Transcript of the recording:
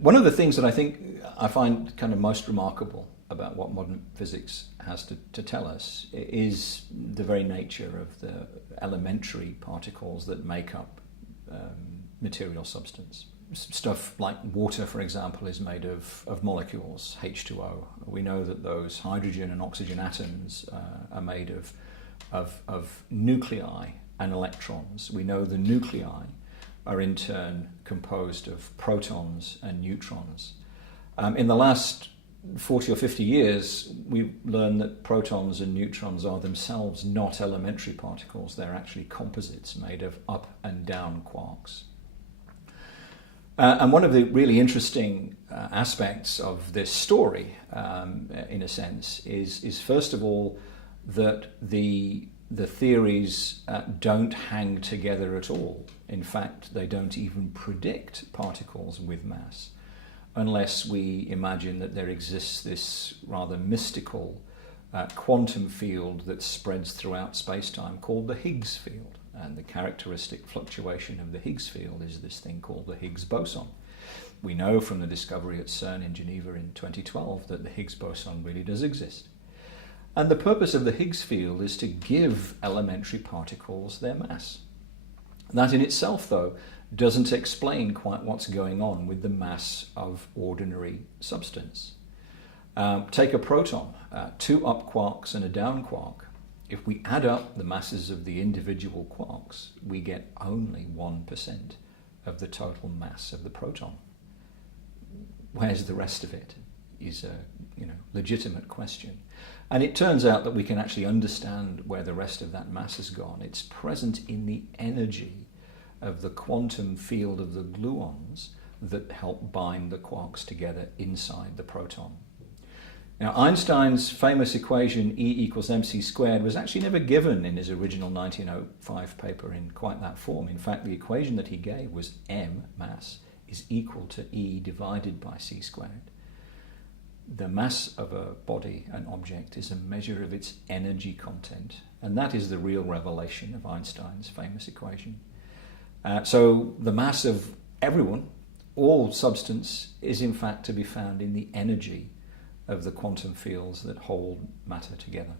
One of the things that I find kind of most remarkable about what modern physics has to tell us is the very nature of the elementary particles that make up material substance. Stuff like water, for example, is made of molecules, H2O. We know that those hydrogen and oxygen atoms are made of nuclei and electrons. We know the nuclei are in turn composed of protons and neutrons. In the last 40 or 50 years, we've learned that protons and neutrons are themselves not elementary particles. They're actually composites made of up and down quarks. And one of the really interesting aspects of this story, in a sense, is first of all that the theories don't hang together at all. In fact, they don't even predict particles with mass, unless we imagine that there exists this rather mystical quantum field that spreads throughout space-time called the Higgs field. And the characteristic fluctuation of the Higgs field is this thing called the Higgs boson. We know from the discovery at CERN in Geneva in 2012 that the Higgs boson really does exist. And the purpose of the Higgs field is to give elementary particles their mass. That in itself, though, doesn't explain quite what's going on with the mass of ordinary substance. Take a proton, 2 up quarks and a down quark. If we add up the masses of the individual quarks, we get only 1% of the total mass of the proton. Where's the rest of it is a legitimate question. And it turns out that we can actually understand where the rest of that mass has gone. It's present in the energy of the quantum field of the gluons that help bind the quarks together inside the proton. Now, Einstein's famous equation E equals mc squared was actually never given in his original 1905 paper in quite that form. In fact, the equation that he gave was m, mass, is equal to E divided by c squared. The mass of a body, an object, is a measure of its energy content, and that is the real revelation of Einstein's famous equation. So the mass of everyone, all substance, is in fact to be found in the energy of the quantum fields that hold matter together.